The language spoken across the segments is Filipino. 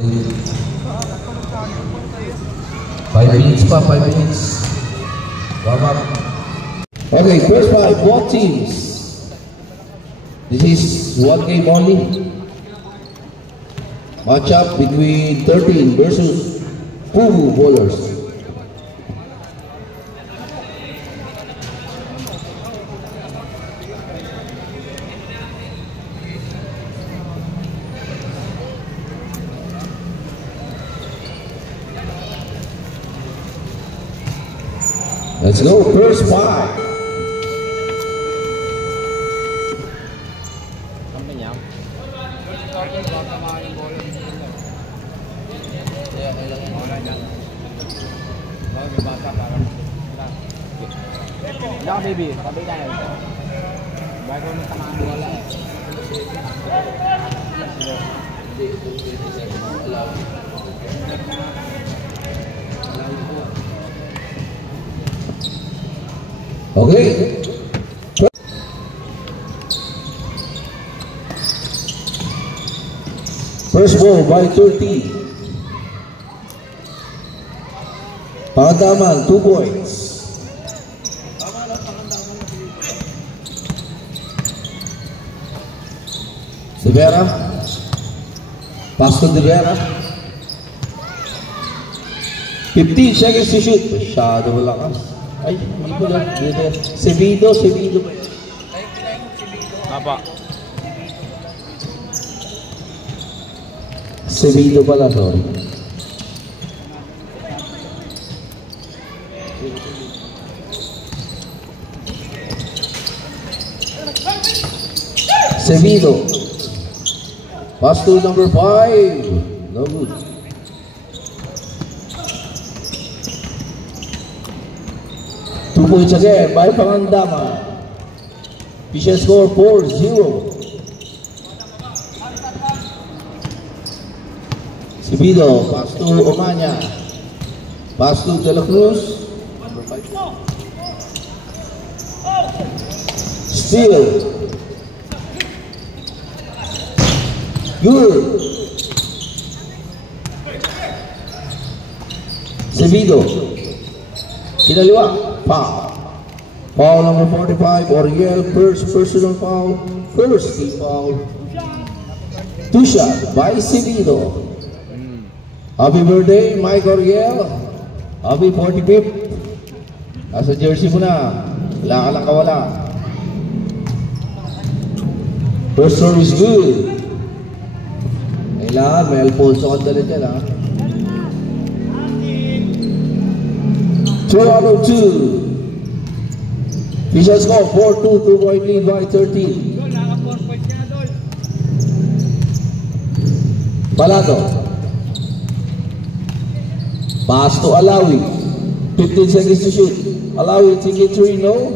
5 minutes pa, 5 minutes. Warm up. Okay, first five, both teams. This is one game only. Match up between 13 versus Fubu bowlers. Let's go, first five. Baby, tabi tayo. Bago mo tamaan wala eh. Okay. First ball by 30. Pangandaman, 2 points. De Vera, pass to De Vera. 15 seconds to shoot. Masyado malakas. Ay, hindi ko lang. Sevido ba yan? Apa? Sevido pala, sorry. Sevido. Pass to number 5. No good. Two points again by Pangandaman. Official score 4-0. Sevido. Pass to Omania. Pass to De La Cruz. Steal. Good. Sevido. Kinaliwa. Foul. Foul number 45. Oriel. First personal foul. First team foul. 2 shot by Sevido. Happy birthday, Mike Oriel. Happy 45th. Nasa jersey mo na. Wala ka lang kawala. First service good. Kailangan may Alfonso Candalit yan, ha? 2 out of 2. Official score 4-2, 2-point lead by 13. Balado. Pass to Alawi. 15 seconds to shoot. Alawi, ticket 3, no?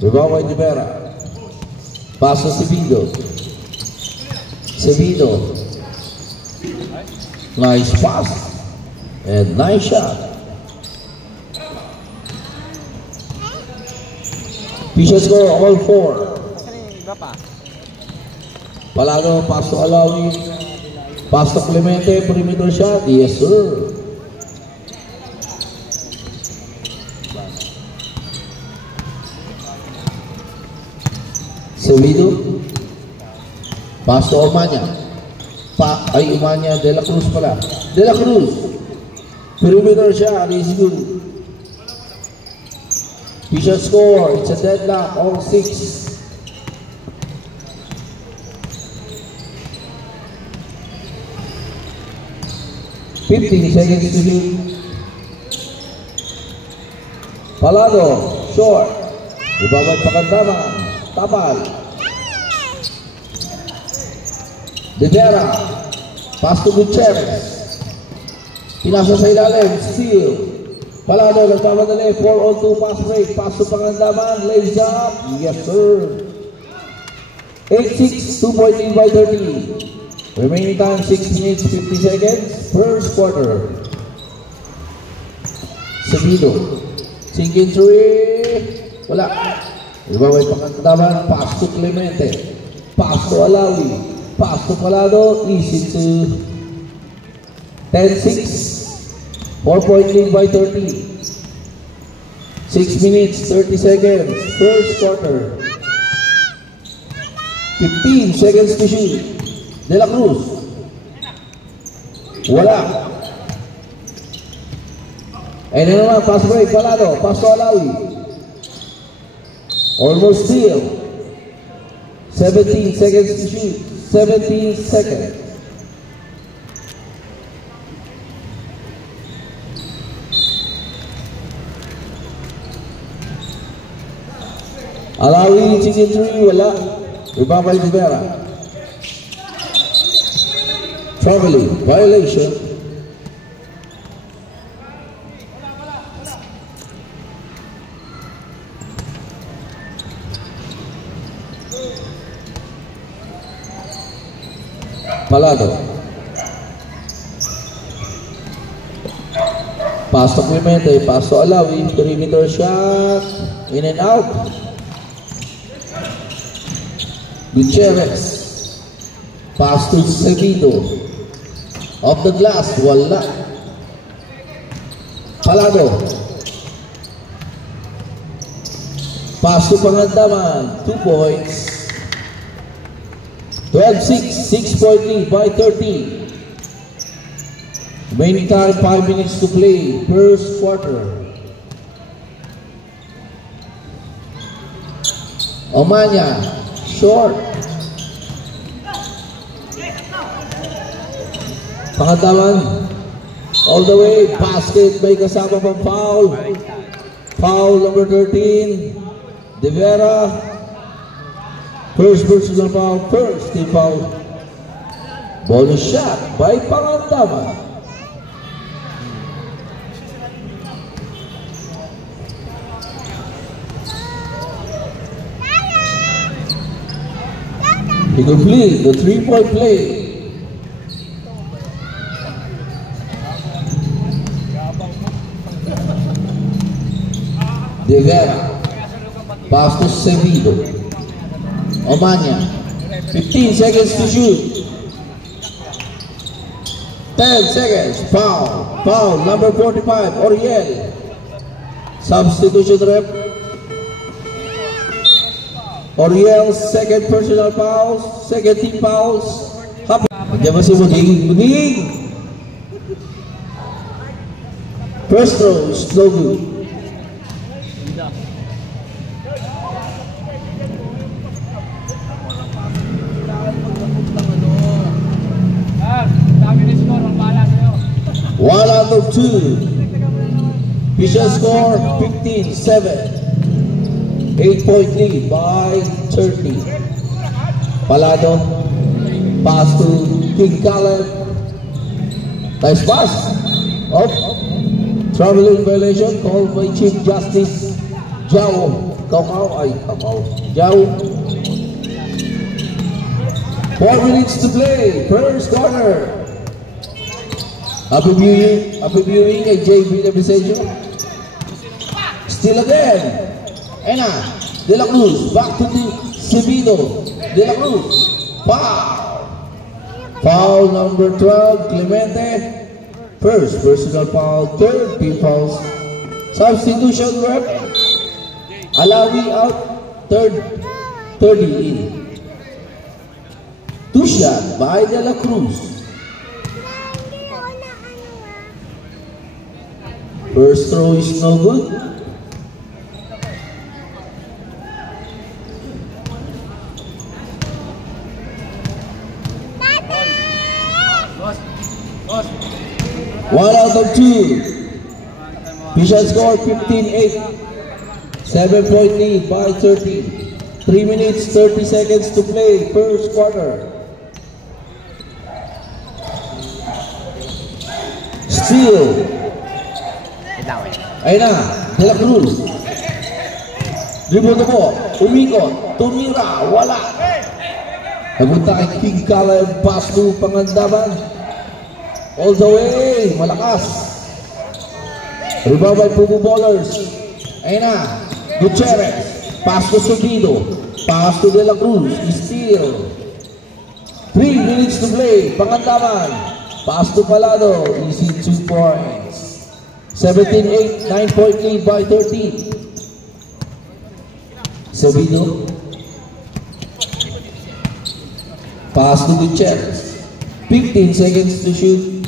Rebound by De Vera. Pass to Sevido. Sevido. Nice pass and nice shot. Official score all 4. Palado, pass to Alawi. Pass to Clemente, perimeter shot. Yes, sir. Sevido. Pass to Omania. Umania, De La Cruz pala. De La Cruz. Perimeter shot is good. Official score, it's a deadlock, all 6. $15 seconds to shoot. Palado, short. Ibabay Pangandaman. Tapal. De Vera. Pass to Gutierrez. Pinasa sa ilalim. Steal. Palado. Nagkamadali. 4-on-2 pass break. Pass to Pangandaman. Lays up. Yes, sir. 8-6. 2-point lead by 30. Remaining time 6 minutes 50 seconds. First quarter. Sevido. Sinking 3. Wala. Ibabay Pangandaman. Pass to Clemente. Pass to Alawi. Pass to Palado. Easy to 10-6. 4-point lead by 30. 6 minutes, 30 seconds. First quarter. 15 seconds to shoot. De La Cruz. Wala. And then naman, pass break, Palado. Pass to Alawi. Almost steal. 17 seconds to shoot. 17 seconds. Alawi, chicken 3, wala. Rebound by Rivera. Traveling, violation. Palado. Pass to Clemente, pass to Alawi, perimeter shot, in and out. Gutierrez, pass to Sevito, off the glass, wala. Palado, pass to Pangandaman, 2 points. 12-6, 6-point lead by 30. Remaining time, 5 minutes to play, first quarter. Omania, short. Pangandaman, all the way, basket, may kasama pang foul. Foul number 13, De Vera. First personal foul, first team foul. Bonus shot by Pangandaman. He completed the 3-point play. De Vera, pass to Sevito. Omania, 15 seconds to shoot. 10 seconds, foul. Foul, number 45, Oriel. Substitution rep. Oriel's second personal fouls, second team fouls. Diyan ba si Muging? Muging! First throw, no good. One out of 2. Official score 15-7. 8-point lead by 30. Palado. Pass to King Caleb. Nice pass. Up. Traveling violation called by Chief Justice Jao. Jao. 4 minutes to play. First quarter. Happy viewing kay JB Vicencio. Still again. Ena, De La Cruz, back to the Sevito. De La Cruz, foul. Foul number 12, Clemente. First personal foul, third team fouls. Substitution rep. Alawi out, 30 in. 2 shot by De La Cruz. First throw is no good. One out of 2. Official score 15-8. 7-point lead by 30. 3 minutes 30 seconds to play. First quarter. Steal. Ayun na, De La Cruz. Dribble mo, umikot, tumira, wala. Nagunta kay King Caleb, pass to Pangandaman. All the way, malakas. Rebound by Pupu Ballers. Ayun na, Gutierrez, pass to Subido, pass to De La Cruz, steal. 3 minutes to play, Pangandaman. Pass to Palado. Easy 2 points. 17-8, 9-point lead by 13. Sabido. Pass to Gutierrez. 15 seconds to shoot.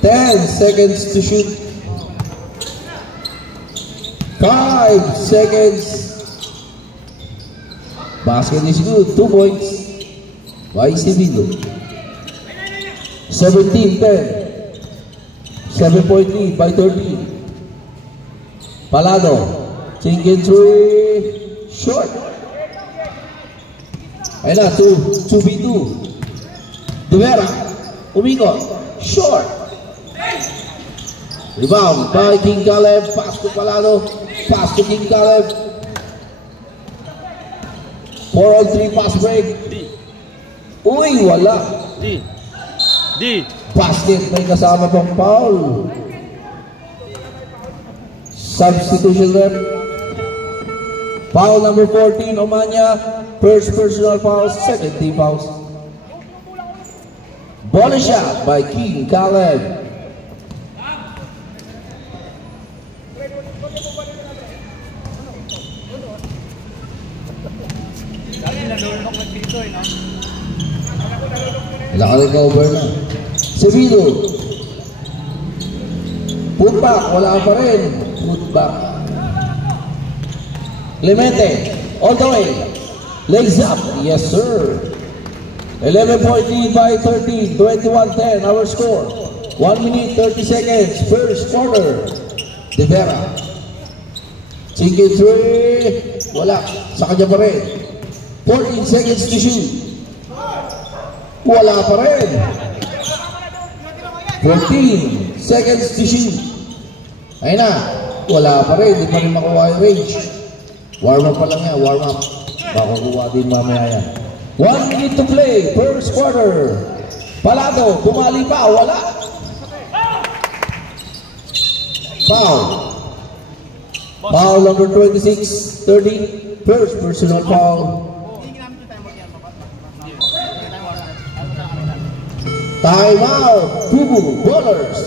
10 seconds to shoot. 5 seconds. Basket is good. 2 points by Sabido. 17-10. 7-point lead by 13. Palado. Sinking 3. Short. Ayun na, 2v2. De Vera. Umingot. Short. Rebound by King Caleb. Pass to Palado. Pass to King Caleb. 4-on-3 pass break. Uy, wala. D. Basket, may kasama pang foul. Substitution rep. Foul number 14, Omania. First personal foul, second team fouls. Ball shot by King Caleb. Naka-recover na. Sabido. Putback, wala pa rin. Putback. Clemente, all the way. Legs up. Yes, sir. 11-point lead by 13. 21-10, our score. 1 minute, 30 seconds. First quarter. De Vera. Single 3. Wala. Sa kanya pa rin. 14 seconds to shoot. Wala pa rin. 14 seconds to shoot. Ayun na. Wala pa rin. Di pa rin makuha yung range. Warm up pa lang yan. Warm up. Baka kuha din mamaya yan. 1 minute to play. First quarter. Palado. Bumali pa. Wala. Foul. Foul number 26. 30. First personal foul. Time out. Pubu Ballers.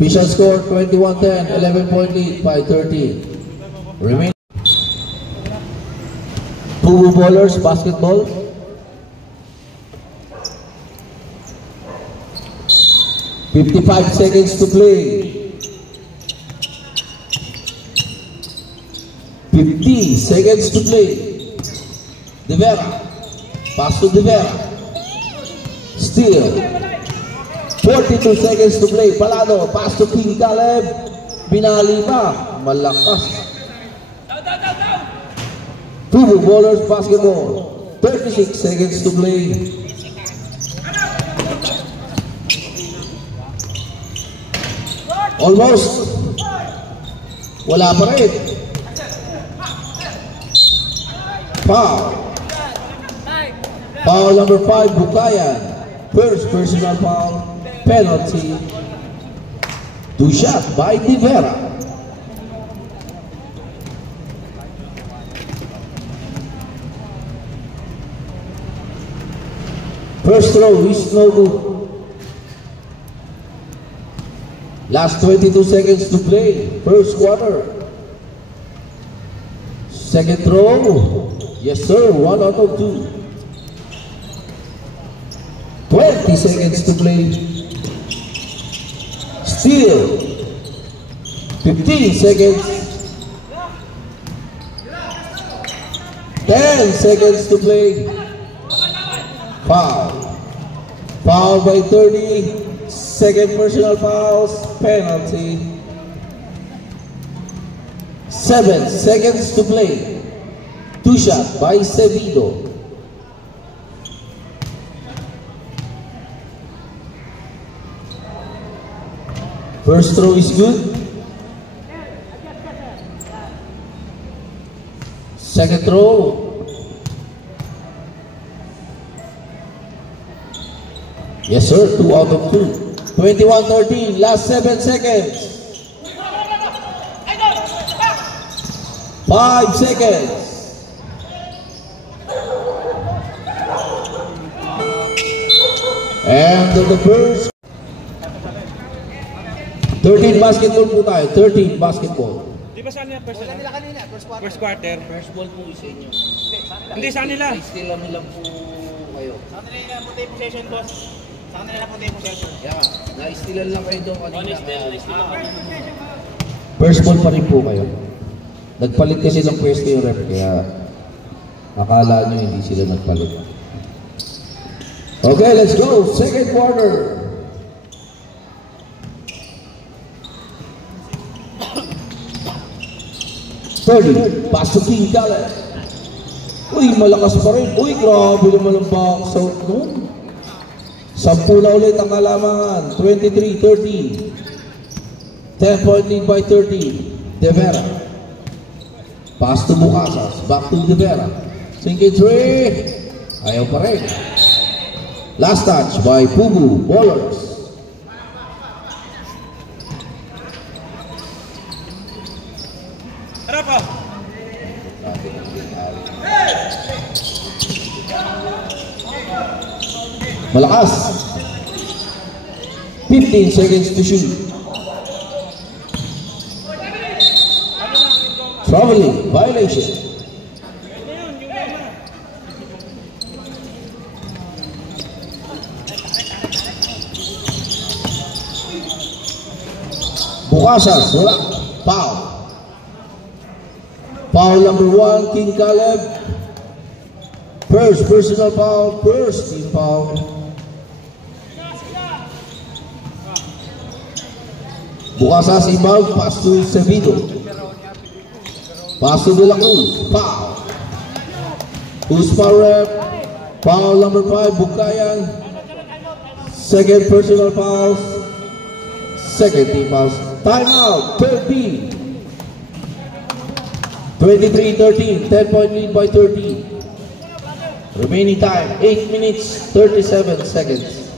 Official score 21-10. 11-point lead by 13. Remain. Pubu Ballers basketball. $55 seconds to play. 50 seconds to play. De Vera. Pass to De Vera. Steal. 42 seconds to play. Palado. Pass to King Caleb. Binali pa. Malakas. Pubu Ballers basketball. 36 seconds to play. Almost. Wala pa rin. Foul. Foul number 5, Bukayan. First personal foul. Penalty. 2 shot by De Vera. First throw is no good. Last 22 seconds to play. First quarter. Second throw. Yes, sir. 1 out of 2. 20 seconds to play. Steal. 15 seconds. 10 seconds to play. Foul. Foul by 30. Second personal fouls. Penalty. 7 seconds to play. 2 shot by Sabido. First throw is good. Second throw. Yes, sir. 2 out of 2. 21-13. Last 7 seconds. 5 seconds. And the first 13 basketball po tayo. 13 basketball. Di ba saan nila first? Wala nila kanina, first quarter. First ball po sa inyo. Hindi, saan nila? Still lang nila po kayo. Saan nila po tayo possession, boss? Saan nila po tayo possession? Yeah, na-stealan lang kayo doon kanina. First ball pa rin po kayo. Nagpalit kasi ng pwesto yung ref, kaya akala nyo hindi sila nagpalit. Okay, let's go. Second quarter. Pass to King Caleb. Uy, malakas pa rin. Uy, grabe naman ang box out noon. 10 na ulit ang kalamangan. 23-30. 10-point lead by 30. De Vera. Pass to Bucasas. Back to De Vera. Sinking 3. Ayaw pa rin. Last touch by Pugu. Ballers. Harap po! Malakas. 15 seconds to shoot. Traveling. Violation. Bucasas. Wala. Foul. Foul number 1, King Caleb. First personal foul, first team foul. Bucasas inbound, pass to Sevido. Pass to De La Cruz, foul. Uspa rep, foul number 5, Bukayan. Second personal foul, second team foul. Timeout, 13. 23-13, 10-point lead by 30. Remaining time, 8 minutes, 37 seconds.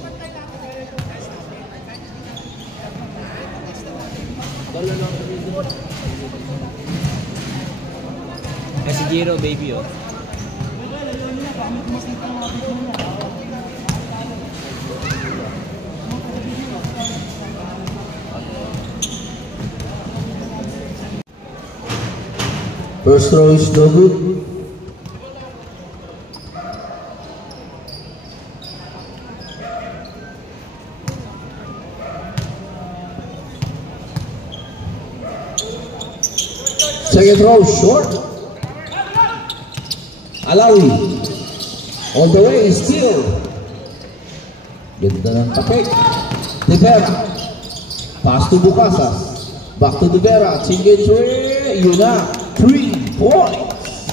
Si Giro, baby, oh. First throw is no good. Second throw short. Alawi. All the way, still. Ganda ng tapik. De Vera. Pass to Bucasas. Back to De Vera. Single three. Yun na. 3 points.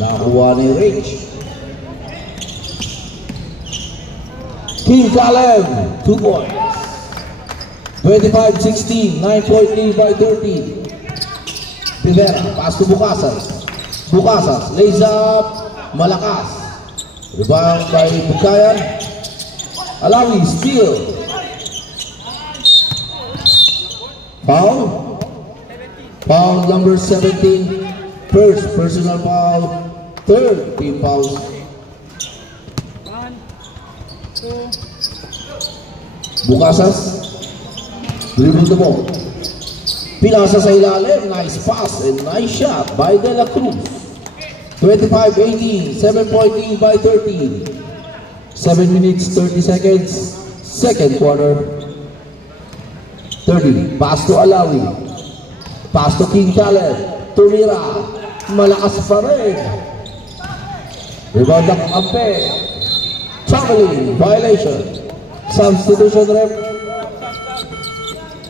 Nakuha ni Rich. King Caleb, 2 points. 25-16, 9-point lead by 30. De Vera, pass to Bucasas. Bucasas, lays up, malakas. Rebound by Bukayan. Alawi, steal. Foul. Foul number 17, first personal foul, third team foul. 1, 2. Bucasas, dribble the ball. Pinasa sa ilalim, nice pass and nice shot by De La Cruz. 25-18, 7-point lead by 30. 7 minutes, 30 seconds, second quarter. 30, pass to Alawi. Pass to King Caleb. Tumira. Malakas pa rin. Rebound ng Ampe. Traveling. Violation. Substitution rep.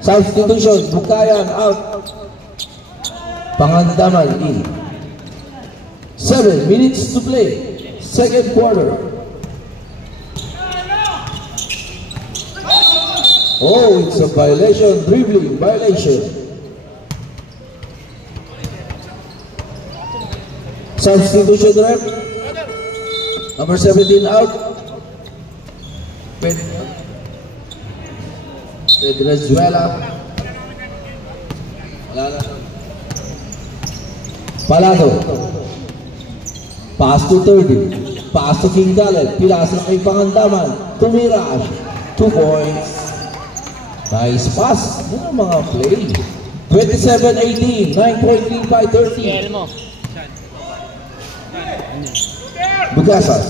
Substitution. Bukayan out. Pangandaman in. 7 minutes to play. Second quarter. Oh, it's a violation. Dribbling. Violation. Substitution rep. Number 17 out. Venezuela. Wala na. Palado. Pass to 30. Pass to King Khaled. Pinasa kay Pangandaman. To Mirage. 2 points. Nice pass. Ano mga play? 27-18. 9-point lead by 13. Elmo. Bugasas.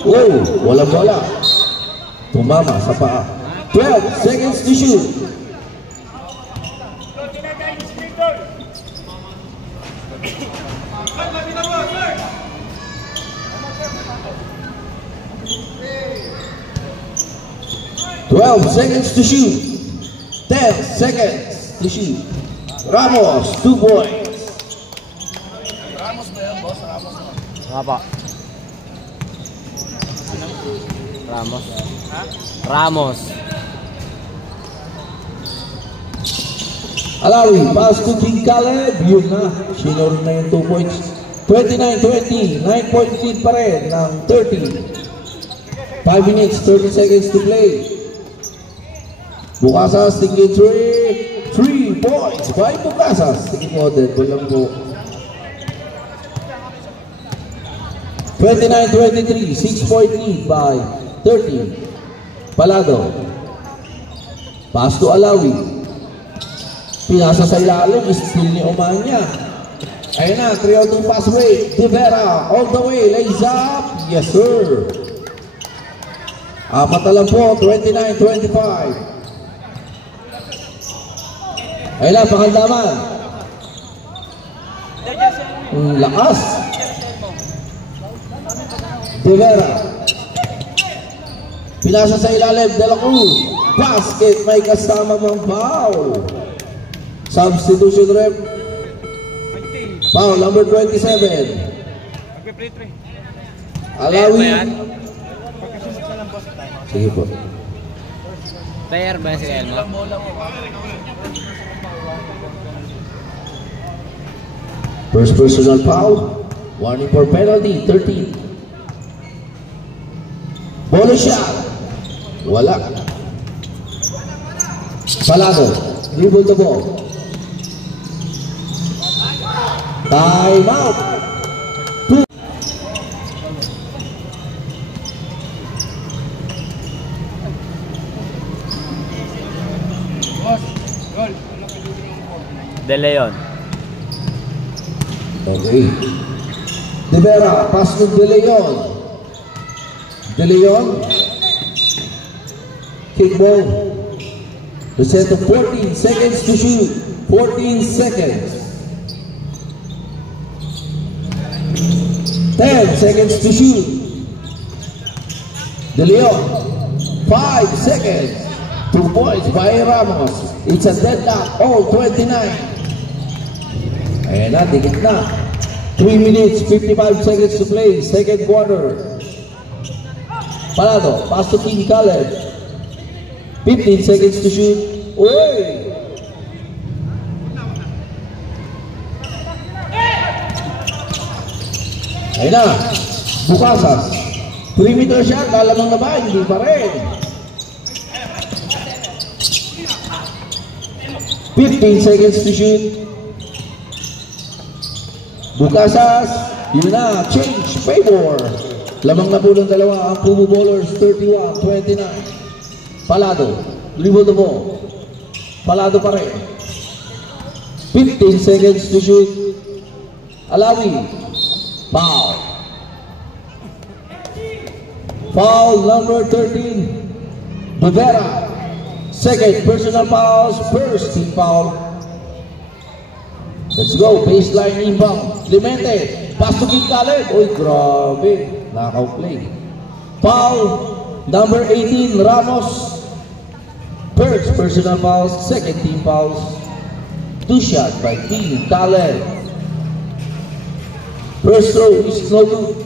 Oh, walang bola. Tumama sa paa. 12 seconds to shoot. Seconds to shoot. 10 seconds to shoot. Ramos, 2 points. Apa? Ramos. Ramos. Alawi, pass to King Khaled. Yun na. Sinor na yung 2 points. 29-20. 9-point lead pa rin ng 30. 5 minutes, 30 seconds to play. Bugasas, tingin 3 points by Bugasas. Tingin mo, dead ball lang po. 29-23, 6-point lead by 30. Palado. Pass to Alawi. Pinasa sa ilalim, still ni Omanya. Ayun na, 3-2 pass rate. Rivera, all the way, lays up. Yes, sir. Apat na lang po, 29-25. Ayun na, Pangandaman. Lakas. Rivera. Pinasa sa ilalim, De La Cruz. Basket, may kasama mong foul. Substitution rep. Foul number 27. Alawi. Sige po. Player ba si Elmo? First personal foul. Warning for penalty, 13. Ball shot. Wala. Palado. Dribble the ball. Time out. 2. De Leon. Okay. Rivera, pass to De Leon. De Leon. Kick ball. The set of 14 seconds to shoot. 14 seconds. 10 seconds to shoot. De Leon. 5 seconds. 2 points by Ramos. It's a deadlock. All 29. Ayan na, dikit na. 3 minutes, 55 seconds to play. Second quarter. Palado, pass to King Khaled. 15 seconds to shoot. Oy! Ayan na. Bugasas. 3-meter shot. Lalamang na ba? Hindi pa rin. 15 seconds to shoot. Bugasas. Yun na. Change. Favor. Lamang na po ng dalawa ang Pumu Ballers. 31-29. Palado. Dribble the ball. Palado pa rin. 15 seconds to shoot. Alawi. Foul. Foul number 13. Rivera. Second personal fouls. First team foul. Let's go. Baseline inbound. Clemente. Pass to King Khaled. Uy, grabe. Knockout play. Foul number 18. Ramos. First personal fouls. Second team fouls. 2 shots by King Khaled. First throw is no good.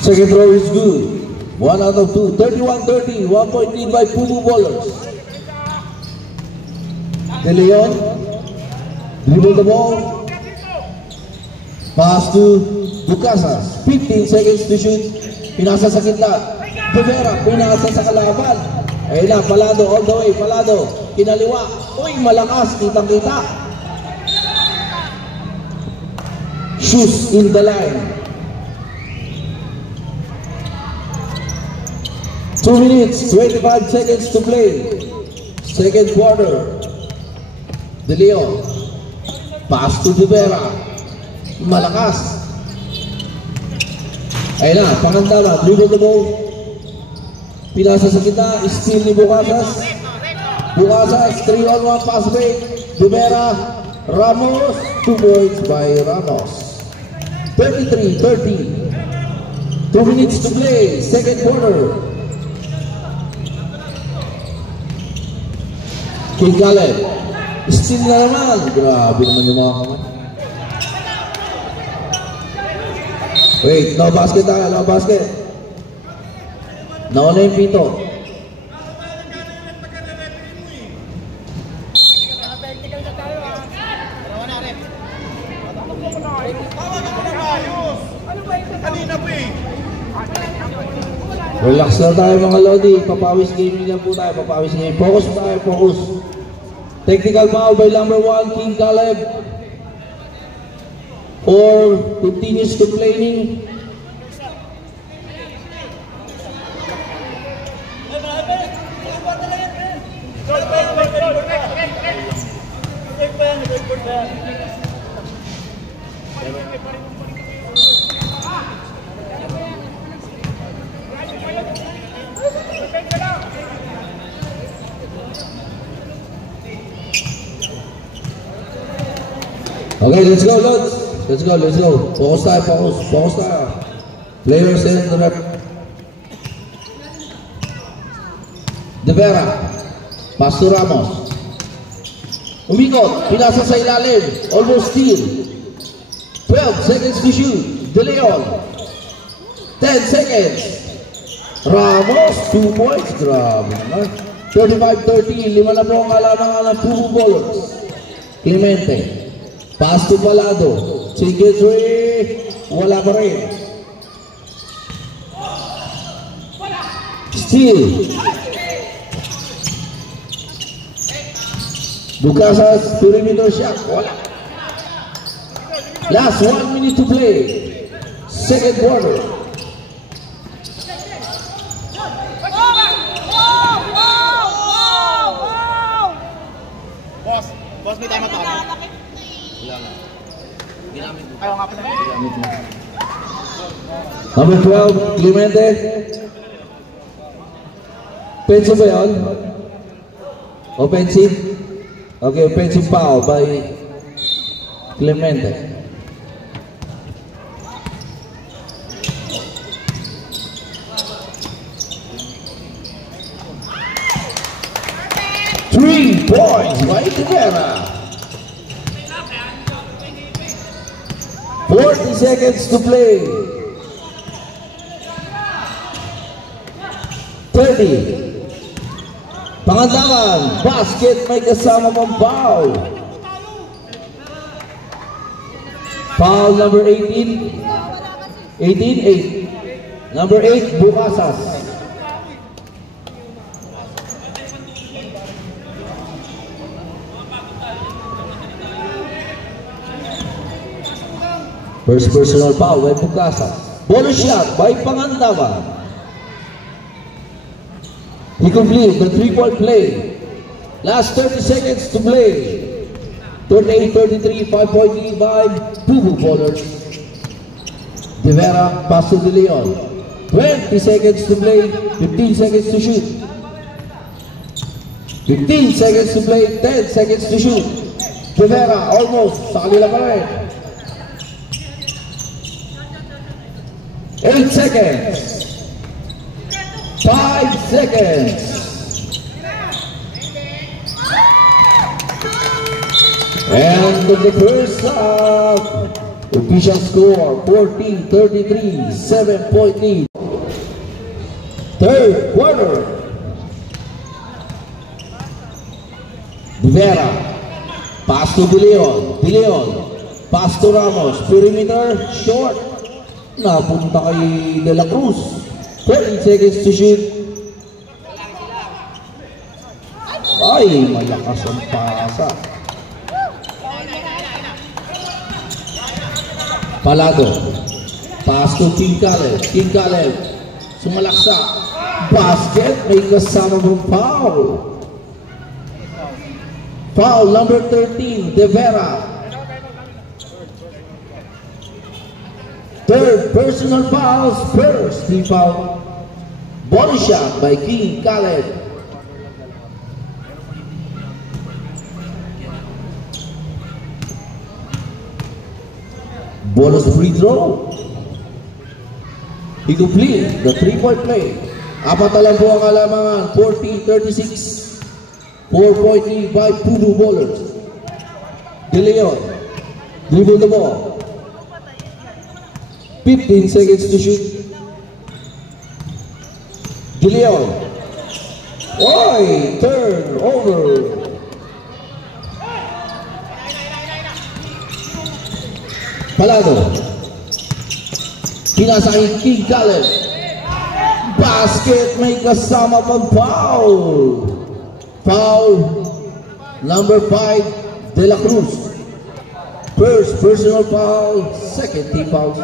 Second throw is good. 1 out of 2. 31-30. 1 point lead by Pumu Ballers. De Leon. Dribble the ball. Pass to Bugasas. 15 seconds to shoot. Pinasa sa kitna. Rivera. Pinasa sa kalaban. Ayun na. Palado all the way. Palado. Kinaliwa. Uy, malakas. Kitang-kita. Shoes in the line. 2 minutes, 25 seconds to play. Second quarter. De Leon. Pass to Rivera. Malakas. Ayun na, Pangandaman. Dribble the ball. Pinasa sa kita. Steal ni Bucasas. Bucasas, 3-on-1 pass break. Rivera. Ramos. 2 points by Ramos. 33-30. 2 minutes to play. Second quarter. King Caleb. Steal na naman. Grabe naman yung mga kamay. Wait, no basket tayo, no basket. Nauna yung pito. Relax lang tayo mga Lodi. Papawis gaming lang po tayo. Papawis gaming. Focus tayo, focus. Technical foul by number 1, King Caleb. Or continues complaining. Okay, let's go, Lods. Let's go, let's go. Focus tayo, focus. Focus tayo. Players and the rep. De Vera. Pass to Ramos. Umikot. Pinasa sa ilalim. Almost steal. 12 seconds to shoot. De Leon. 10 seconds. Ramos. 2 points. Grabe naman. 35-30. 5 na po ang alamangan ng Pugo Ballers. Clemente. Pass to Palado. Sige, wala pa rin. Steal. Bucasas, perimeter shot. Wala. Last 1 minute to play. Second quarter. Boss, may time ito. Ayaw nga pala. Number 12, Clemente. Offensive ba yun? Offensive? Okay, offensive foul by Clemente. Three points by Rivera. 40 seconds to play. 30. Pangandaman, basket may kasama pang foul. Foul number 18. 18-8. Number 8, Bucasas. First personal foul by Bucasas. Bonus shot by Pangandaman. He completed the 3-point play. Last 30 seconds to play. 38-33, 5-point lead by Pugo Ballers. De Vera, pass to De Leon. 20 seconds to play, 15 seconds to shoot. 15 seconds to play, 10 seconds to shoot. De Vera, almost, sa kanila pa rin. 8 seconds. 5 seconds. And the first half, official score 14-33, 7-point lead. Third quarter. Rivera, pass to De Leon. De Leon, pass to Ramos. Perimeter, short. Napunta kay De La Cruz. 20 seconds to shoot. Ay, malakas ang pasa. Palado. Pass to King Caleb. King Caleb. Sumalaksa. Basket. May kasama mong foul. Foul number 13. De Vera. Third personal fouls. First team foul. Body shot by King Caleb. Bonus free throw. He completed the 3-point play. Apat na lang po ang alamangan. 40-36. 4-point lead by Pudu Ballers. De Leon. Dribble the ball. 15 seconds to shoot. De Leon. Oy! Turnover. Palado. Pinasay King Caleb. Basket, may kasama pang foul. Foul number 5, De La Cruz. First personal foul, second team foul.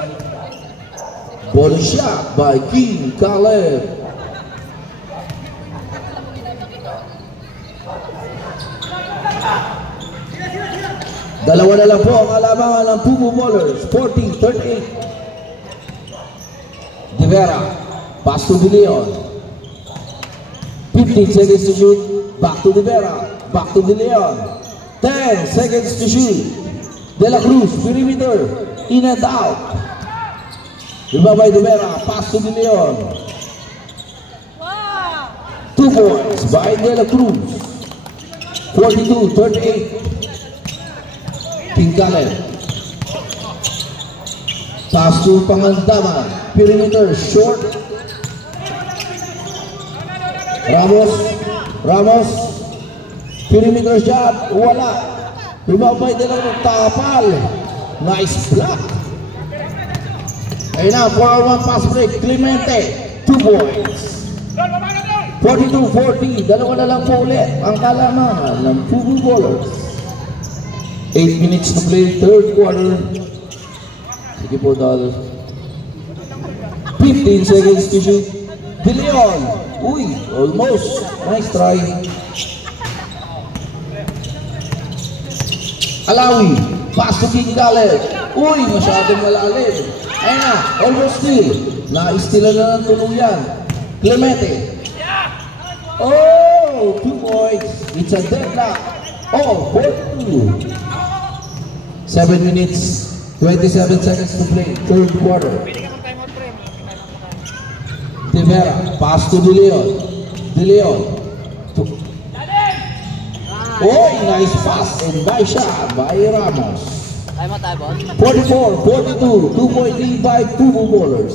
Ball shot by King Caleb. Dalawa na lang po ang alamangan ng Pumu Ballers. 40-38. De Vera. Pass to De Leon. 15 seconds to shoot. Back to De Vera. Back to De Leon. 10 seconds to shoot. De La Cruz. Perimeter. In and out. Iba by De Vera. Pass to De Leon. 2 points by De La Cruz. 42-38. King Caleb. Pass to Pangandaman. Perimeter short. Ramos. Perimeter shot. Wala. Lumabay din ang tapal. Nice block. Ayun na, 4-1 pass break. Clemente. 2 points. 42-40. Dalawa na lang po ulit ang kalamangan ng Pumu Ballers. 8 minutes to play, third quarter. Sige po, Dal. 15 seconds to shoot. De Leon. Uy, almost. Nice try. Alawi. Pass to King Caleb. Uy, masyadong malalim. Ayun na, almost steal. Na-stealan na ng tuluyan. Clemente. Oh, 2 points. It's a deadlock. Oh, 4-2. 7 minutes, 27 seconds to play, third quarter. De Vera, pass to De Leon. De Leon. Oh, nice pass and nice shot by Ramos. 44-42, 2-point lead by Pumu Ballers.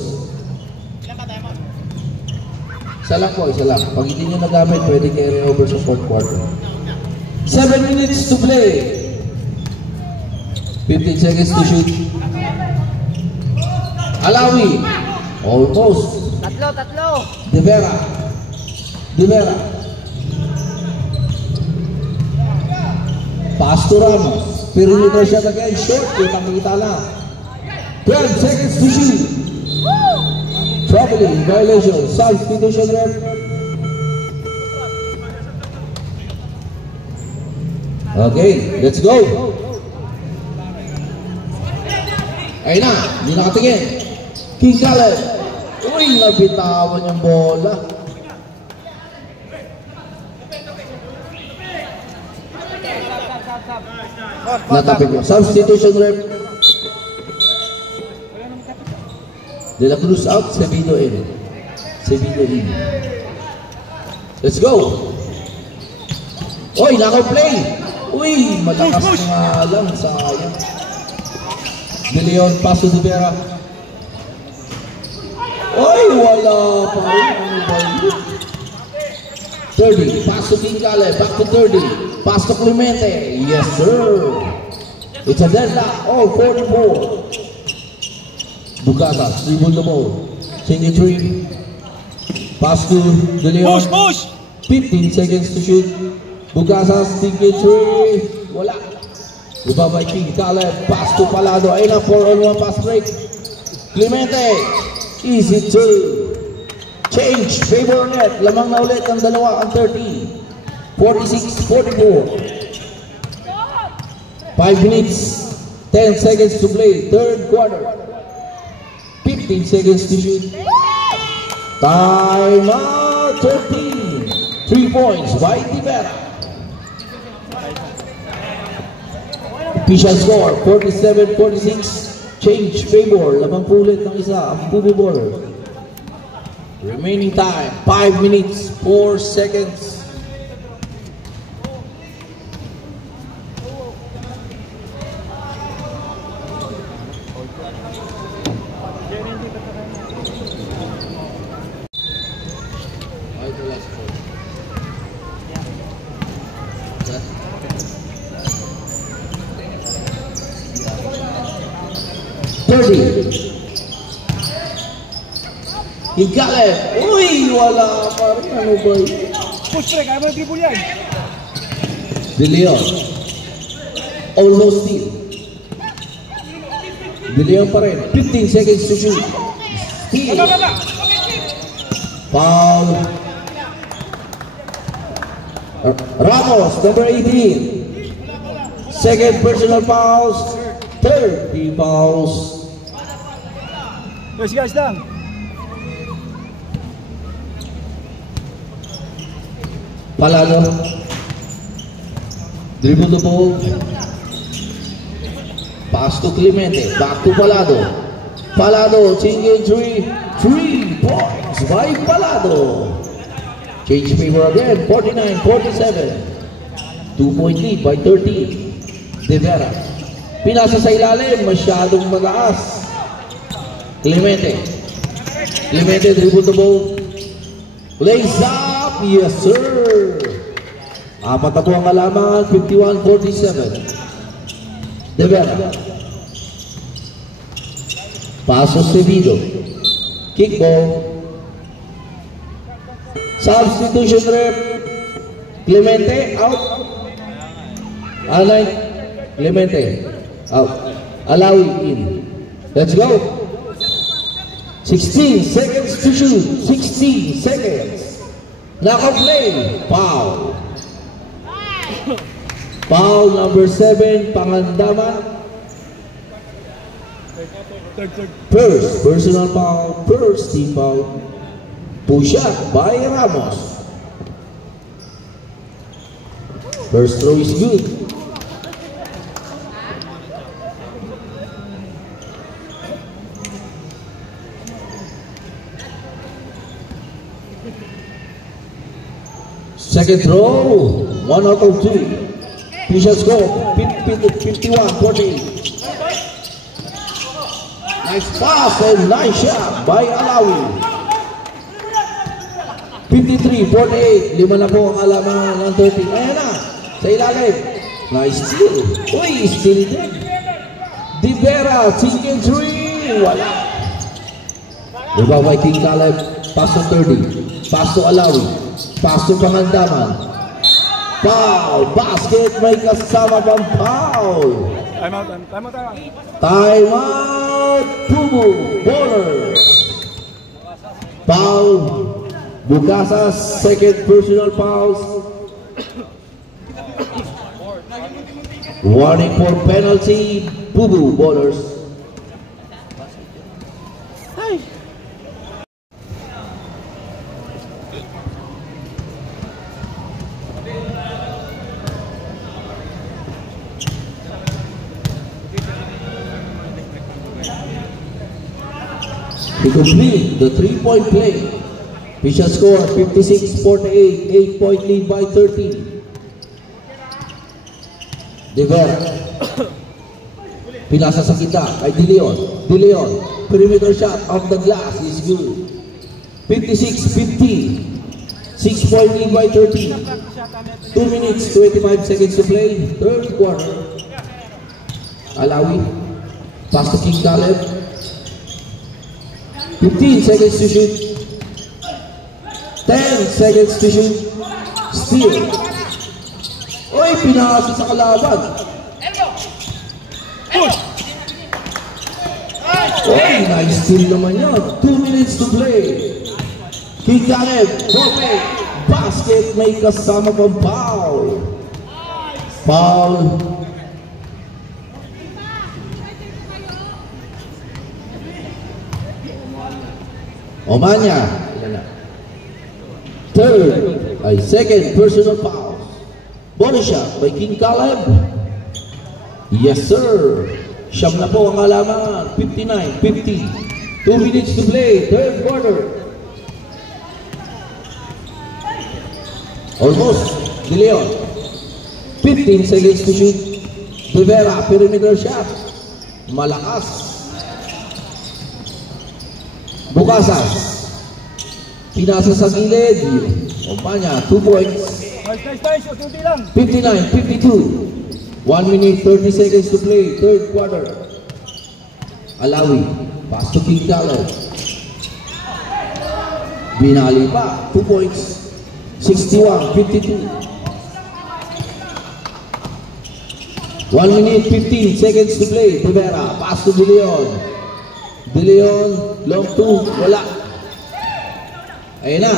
Isa lang po, isa lang. Pag hindi nyo nagamit, pwede carry over sa fourth quarter. 7 minutes to play. 15 seconds to shoot. Alawi. Almost. Tatlo. De Vera. Pass to Ramos. Perimeter shot again. Short. Kita lang. 12 seconds to shoot. Traveling. Violation. Substitution ref. Okay. Let's go. Ayun na, hindi nakatingin. King Caleb. Uy, nabitawan yung bola. Natapik mo. Substitution rep. De La Cruz out, Sevido in. Let's go. Uy, naka-play. Uy, malakas nga lang. Sayang. De Leon, pass to De Vera. Oy, wala pa rin. 30, pass to King Caleb, back to 30. Pass to Clemente. Yes, sir. It's a deadlock. Oh, 44. Bukatas, dribble the ball. Single three. Pass to De Leon. Push. 15 seconds to shoot. Bukatas, single three. Wala. Ibabay King Caleb, pass to Palado. Ayun na, 4-on-1 pass break. Clemente, easy to change, favor net. Lamang na ulit ang dalawa, ang 30. 46-44. 5 minutes, 10 seconds to play, third quarter. 15 seconds to shoot. Time out, 13. 3 points by Tibera. Official score, 47-46. Change, favor. Lamang pulit ng isa, ang Pubu Ballers. Remaining time, 5 minutes, 4 seconds. Caleb, uy, wala pa rin, ano ba yun? Push break, ayaw mo yung dribble yan. De Leon, almost steal. De Leon pa rin, 15 seconds to shoot. Steal. Foul. Ramos, number 18. Second personal fouls, 30 fouls. Guys lang. Palado, dribble the ball, pass to Clemente, back to Palado. Palado, single 3 points by Palado. Change favor again, 49-47. 2-point lead by 13. De Vera, pinasa sa ilalim, masyadong mataas. Clemente, dribble the ball, lays up. Yes, sir. Apat na po ang kalamangan, 51-47. De Vera. Paso Sevido. Kick ball. Substitution rep. Clemente, out. Alay. Clemente, out. Alawi, in. Let's go. 16 seconds to shoot. 16 seconds. Knockout play, foul. Foul number 7, Pangandaman. First personal foul, first team foul. Push up by Ramos. First throw is good. Second throw, 1 out of 2. Official score, 51-48. Nice pass and nice shot by Alawi. 53-48. 5 na po ang alaman ng 30. Ayan na, sa ilalim. Nice steal. Uy, steal din. De Vera, single 3. Wala. Ibabay King Caleb. Pass to 30. Pass to Alawi. Pass to Pangandaman. Foul. Basket. May kasama pang foul. Time out. Time out. Pubu Ballers. Foul. Bukasas. Second personal fouls. Warning for penalty. Pubu Ballers. To complete the 3-point play, Official score 56-48, 8-point lead by 13. De Vera. Pinasa sa kita kay De Leon. De Leon, perimeter shot off the glass is good. 56-50, 6-point lead by 13. 2 minutes, 25 seconds to play, third quarter. Alawi, pass to King Caleb. 15 seconds to shoot. 10 seconds to shoot. Steal. Oy, pinasa sa kalaban. Oy, nice steal naman yun. 2 minutes to play. King Caleb, perfect. Basket, may kasama pang foul. Foul. Omanya. Second personal foul. Bonus shot by King Caleb. Yes, sir. Siyam na po ang alaman. 59-50. 2 minutes to play. Third quarter. Almost. De Leon. 15 seconds to shoot. Rivera, perimeter shot. Malakas. Bukasas. Pinasa sa gilid. Omanya, 2 points. 59-52. 1 minute 30 seconds to play. Third quarter. Alawi. Pass to King Caleb. Binali pa. 2 points. 61-52. 1 minute 15 seconds to play. Rivera. Pass to De Leon. De Leon. Long 2. Wala. Ayun na.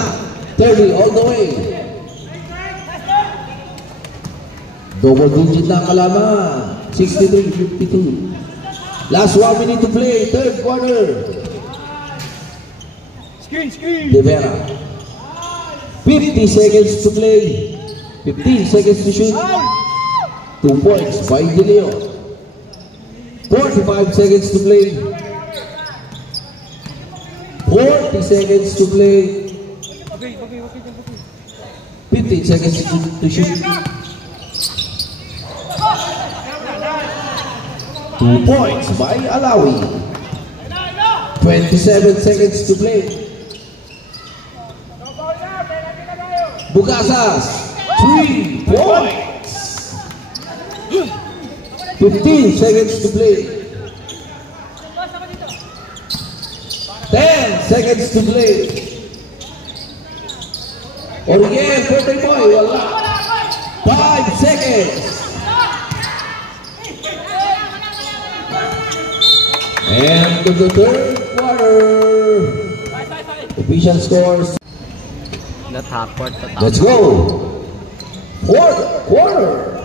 30 all the way. Double digit na kalaman. 63-52. Last 1 minute to play. Third quarter. Screen. Rivera. 50 seconds to play. 15 seconds to shoot. 2 points by De Leon. 45 seconds to play. 40 seconds to play. 15 seconds to shoot. 2 points by Alawi. 27 seconds to play. Bukasas. 3 points. 15 seconds to play. 10 seconds to play. Oriel, birthday boy, wala. 5 seconds. End of the third quarter. Official scores. Let's go. Fourth quarter.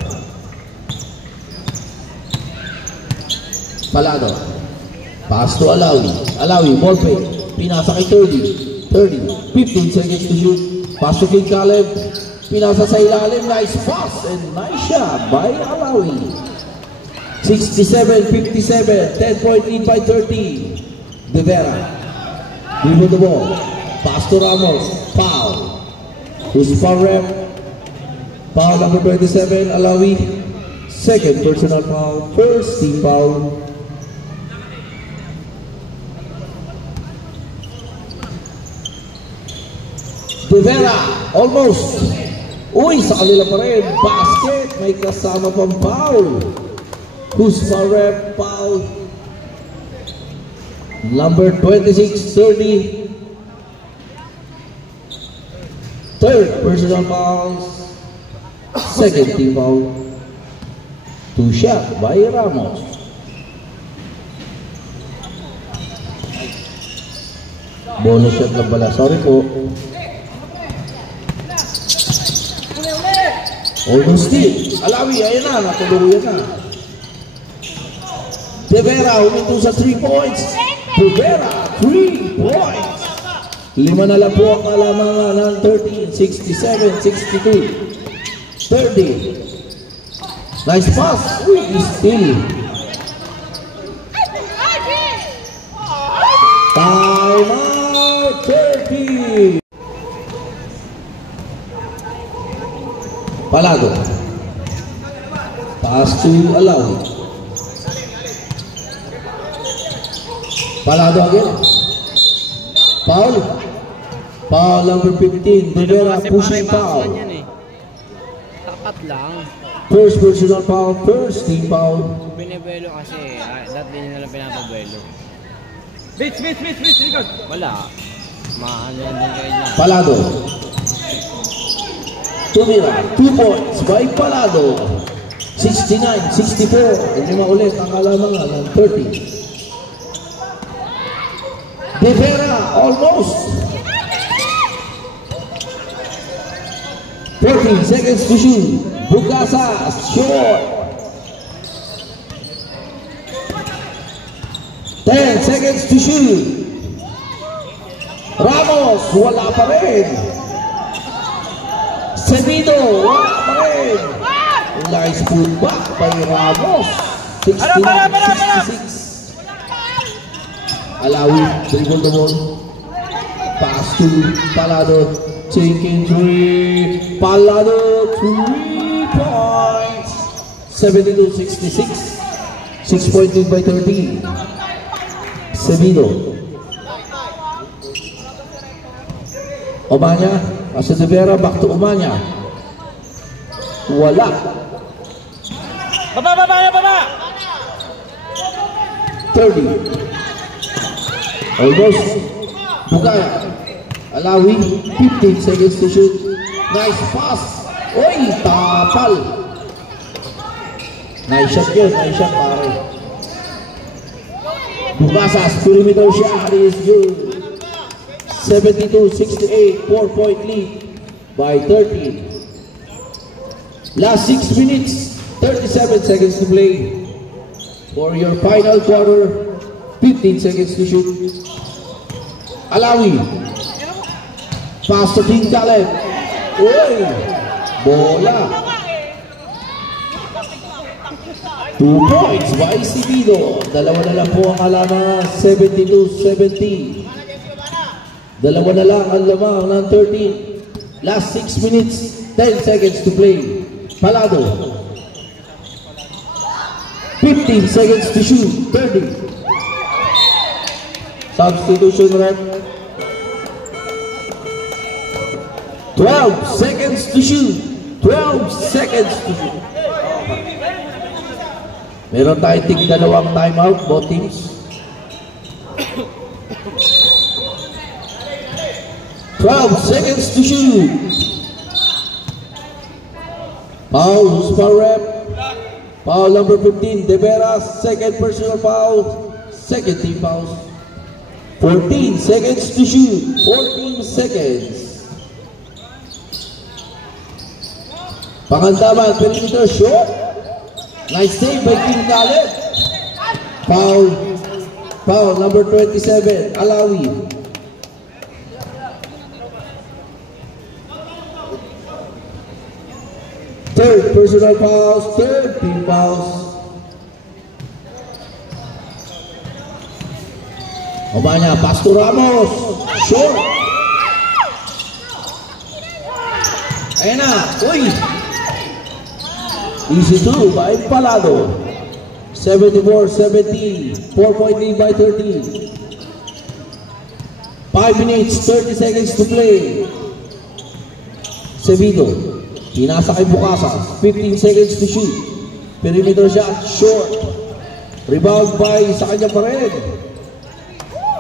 Palado. Pass to Alawi. Alawi, ball fake. Pinasa kay 30. 15 seconds to shoot. Pass to King Caleb. Pinasa sa ilalim. Nice pass and nice shot by Alawi. 67-57. 10-point lead by 30. Rivera. Give the ball. Pass to Ramos. Foul. Who's foul rep? Foul number 27. Alawi. Second personal foul. First team foul. Rivera, almost. Uy, sa kanila pa rin. Basket, may kasama pang foul. Who's foul rep? Foul. Number 26, 30. Third personal foul. Second team foul. 2 shot by Ramos. Bonus shot lang pala. Sorry po. Almost steal. Alawi, ayan na. Natuluyan na. Rivera, huminto sa 3 points. Rivera, 3 points. 5 na lang po ang kalamangan ng 13, 67, 62. 30. Nice pass. Uy, steal. Time out, 30. Palado. Pass to Alawi. Palado again. Foul. Foul number 15. Rivera pushing foul. Tapat lang. First personal foul. First team foul. Binibelo kasi. Dati din nila pinapabelo. Bitch, likod. Wala. Maano yan din kayo niya. Palado. Tumira. 2 points by Palado. 69-64. Lima ulit ang kalamangan ng 30. De Vera, almost. 14 seconds to shoot. Bugasa, short. 10 seconds to shoot. Ramos, wala pa rin. Sevido, wala pa rin. Nice putback by Ramos. 16-66. Alawi, dribble the ball. Pass to Palado. Taking three. Palado, 3 points. 72-66. 6-point lead by 13. Sevido. Omanya, Asa De Vera, back to Omanya. Wala. Baba! 30. Almost. Bugaya. Alawi, 15 seconds to shoot. Nice pass. Oy, tapal. Nice shot yun, nice shot pare. Bugasas, perimeter shot is good. 72-68, 4-point lead by 13. Last 6 minutes, 37 seconds to play. For your final quarter, 15 seconds to shoot. Alawi. Pass to King Caleb. Oy! Bola. 2 points by Sevido. Dalawa na lang po ang alaman. 72-70. Dalawa na lang ang lamang ng 13. Last 6 minutes, 10 seconds to play. Palado. 15 seconds to shoot. 30. Substitution rep. 12 seconds to shoot. 12 seconds to shoot. Meron tayong tig-dalawang timeout, both teams. 12 seconds to shoot. Foul, who's foul rep? Foul number 15, De Vera, second personal foul, second team foul. 14 seconds to shoot, 14 seconds. Pangandaman, perimeter short. Nice save by King Caleb. Foul number 27, Alawi. Third personal fouls, third team fouls. Omanya, pass to Ramos. Short. Ayan na. Uy. Easy 2 by Palado. 74-70. 4-point lead by 13. 5 minutes, 30 seconds to play. Sevido. Pinasa kay Bukasa, 15 seconds to shoot. Perimeter shot, short. Rebound by sa kanya pa rin.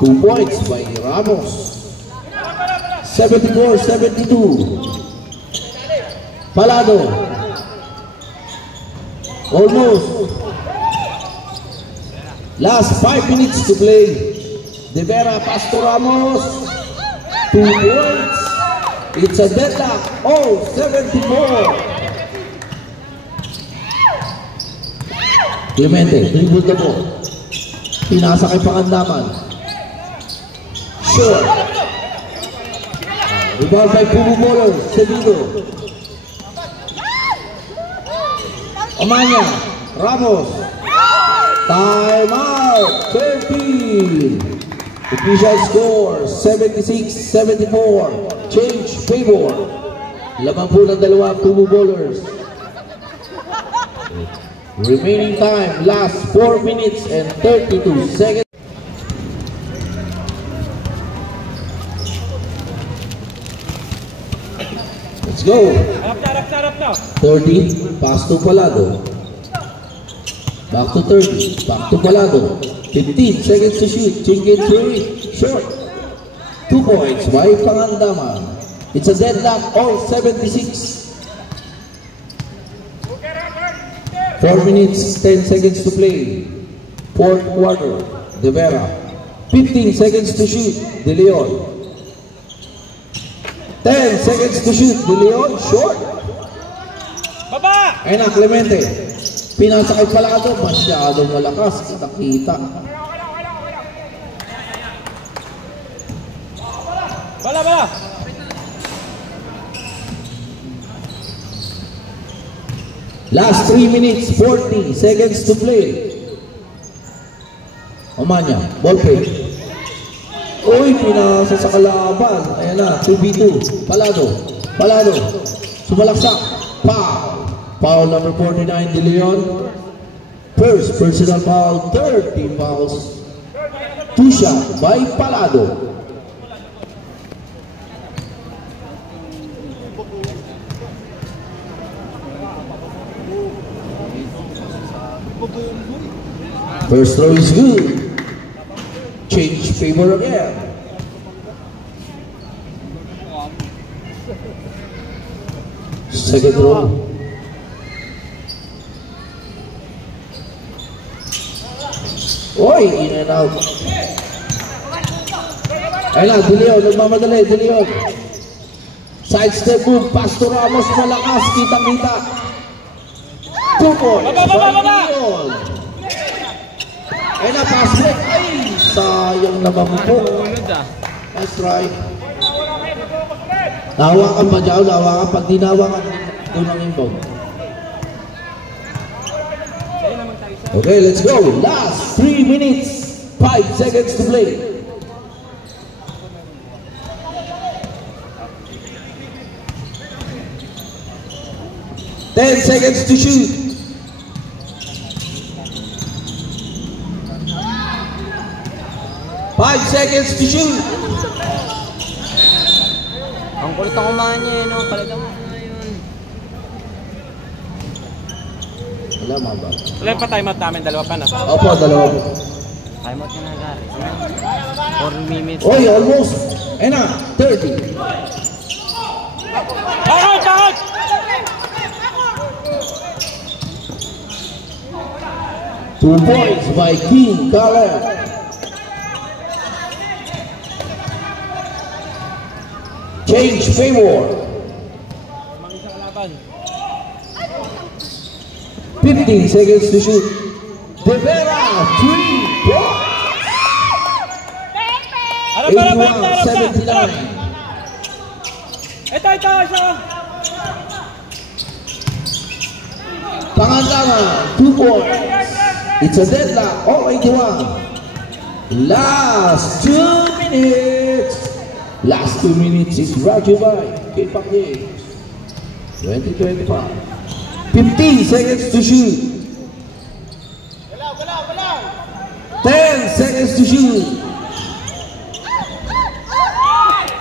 2 points by Ramos. 74-72. Palado. Almost. Last 5 minutes to play. De Vera, pass to Ramos. 2 points. It's a deadlock. Oh, 74. Clemente, dribble the ball. Pinasa kay Pangandaman. Sure. Rebound by Pumubolo. Sevido. Omanya. Ramos. Time out. 13. Official score 76-74. Change favor. Lamang po ng dalawa Kumu bowlers. Remaining time, last 4 minutes and 32 seconds. Let's go. Up now. 30, pass to Palado. Back to 30, back to Palado. 15 seconds to shoot. Chinkin 3, short. 2 points by Pangandaman. It's a deadlock, all 76. 4 minutes, 10 seconds to play. Fourth quarter. De Vera. 15 seconds to shoot, De Leon. 10 seconds to shoot, De Leon, short. Baba! Ayun na, Clemente. Pinasakay pala ito, masyadong malakas, kita-kita. Bala! Last 3 minutes, 40 seconds to play. Omanya, ball play. Uy, pinasa sa kalaban. Ayan na, 2v2. Palado. Sumalaksak. Foul number 49, De Leon. First personal foul, third team fouls. 2 shot by Palado. First throw is good. Change favor again. Second throw. Oy, in and out. Ayun na, De Leon, nagmamadali, De Leon. Side step move, Pastor Ramos, malakas, kitang-kita. 2 points. Baba! Ayun na, pass break. Ay, sayang naman po. Nice try. Nahawakan pa dyan, nahawakan. Pag di nahawakan, doon ang inbound. Okay, let's go. Last 3 minutes, 5 seconds to play. Ten seconds to shoot. 5 seconds to shoot. Ang kulit ang kumain niya, no? Palitan mo na yun. Wala mga ba? Wala pa timeout namin, dalawa pa na. Opo, dalawa po. Time out ka na, Gary. 4 minutes. Oy, almost. Ayun na, 30. Out! 2 points by King Caleb. Change favor. 15 seconds to shoot. Rivera, 3 points. 81-79. Ito, siya. Tangan-tangan, 2 points. It's a deadlock, all 81. Last 2 minutes. Last 2 minutes is brought to you by K-Pop Games 2025. 15 seconds to shoot. 10 seconds to shoot.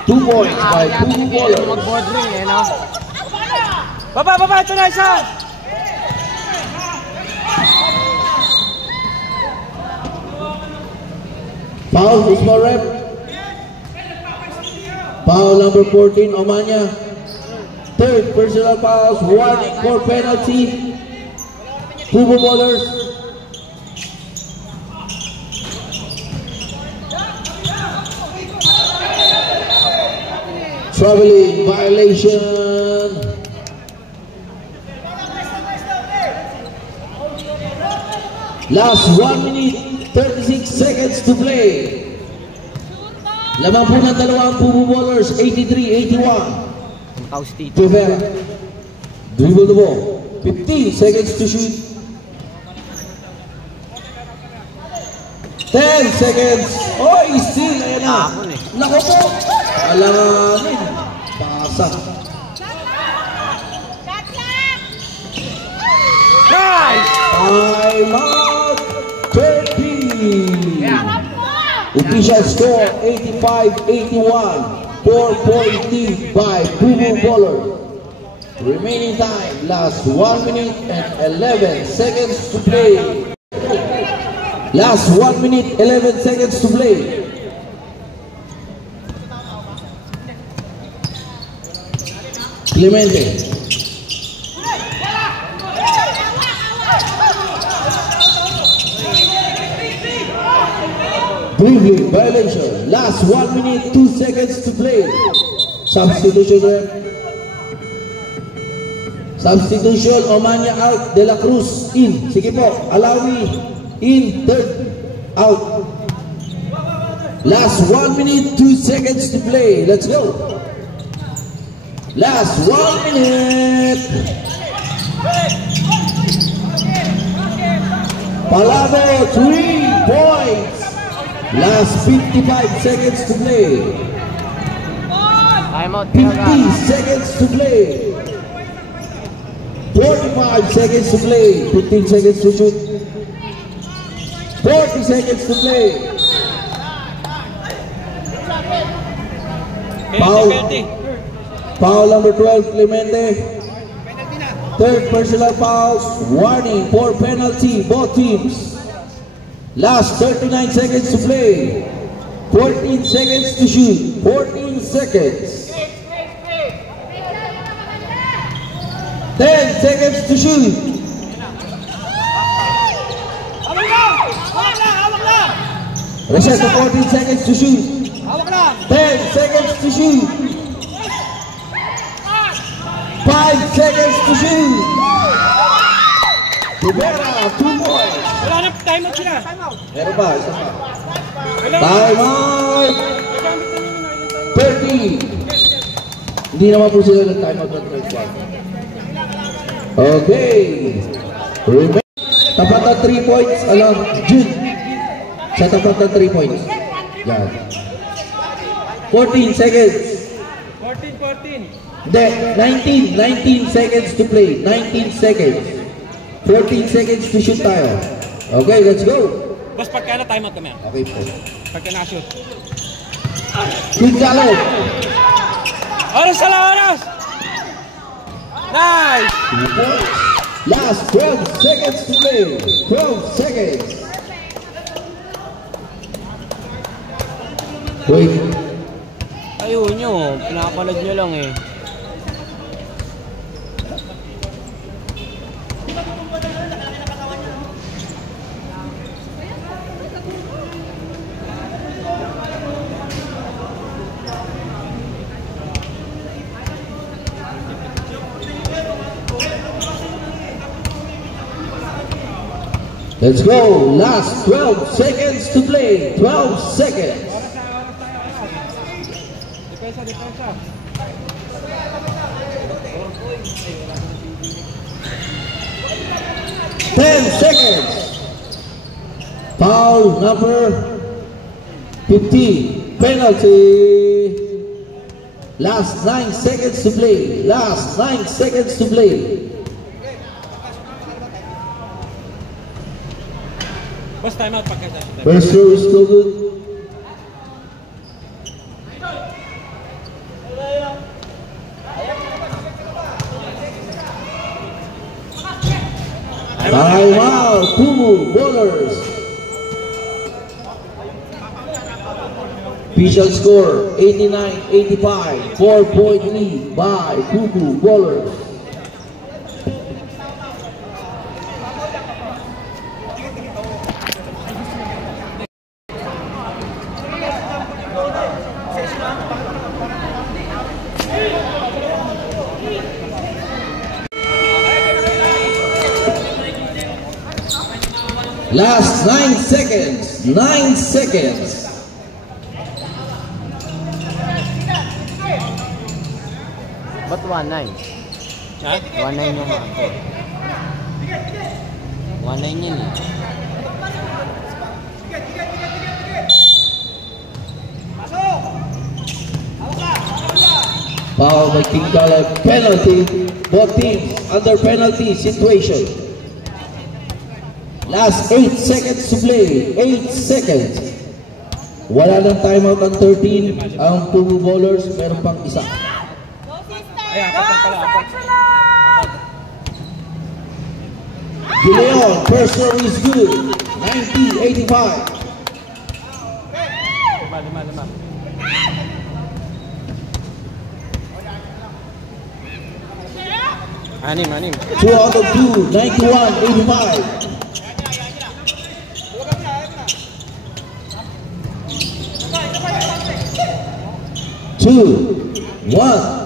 2 points by Poo Ballers. Mag-board ring, eh, no? Baba, ito na siya. Foul, Usman Rep. Foul number 14, Omanya. Third personal fouls, warning for penalty. Poo Ballers. Traveling violation. Last 1 minute, 36 seconds to play. Lamang po ng dalawang Poo Ballers, 83-81. Rivera. Dribble the ball. 15 seconds to shoot. 10 seconds. Oy, still. Ayan na. Naku po. Alanganin. Pasa. Nice! Time out. 30. Official score 85-81. 4-point lead by Poo Ballers. Remaining time, last 1 minute and 11 seconds to play. Last 1 minute, 11 seconds to play. Clemente. Dribbling violation. Last 1 minute, 2 seconds to play. Substitution ref. Substitution, Omania out, De La Cruz in. Sige po, Alawi in, third out. Last 1 minute, 2 seconds to play. Let's go. Last 1 minute. Palabo, 3 points. Last 55 seconds to play. Time out. 50 seconds to play. 45 seconds to play. 15 seconds to shoot. 40 seconds to play. Foul. Foul number 12, Clemente. Third personal foul. Warning for penalty, both teams. Last 39 seconds to play. 14 seconds to shoot. 14 seconds. 10 seconds to shoot. Reset to 14 seconds to shoot. 10 seconds to shoot. 5 seconds to shoot. Rivera, 2 points. Wala na, time out sila. Meron ba? Isa pa. Time out. 30. Hindi naman po sila ng time out ng third one. Okay. Tapat na 3 points. Alam, June. Sa tapat na 3 points. Yan. 14 seconds. 14. Hindi, 19 seconds to play. 19 seconds. 14 seconds to shoot tayo. Okay, let's go. Boss, pagka na time out kami. Okay po. Pagka na-shoot. Quick Galo. Oras sa oras! Nice! 2 points. Last 12 seconds to play. 12 seconds. Wait. Ayun nyo, pinapalad nyo lang eh. Let's go. Last 12 seconds to play. 12 seconds. Depensa. 10 seconds. Foul number 15. Penalty. Last 9 seconds to play. Last 9 seconds to play. Boss, time out pagka na. First throw is still good. Time out. Kumu bowlers. Official score 89-85. 4-point lead by Kumu bowlers. Last 9 seconds. 9 seconds. Ba't 1-9? Ha? 1-9 yung ako. 1-9 yun eh. Foul by King Caleb. Penalty. Both teams under penalty situation. Last 8 seconds to play. 8 seconds. Wala ng timeout ang 13. Ang Kumu bowlers, meron pang isa. Ay, apat lang pala. Gileon, first throw is good. 90-85. Lima. 2 out of 2. 91-85. 2, 1.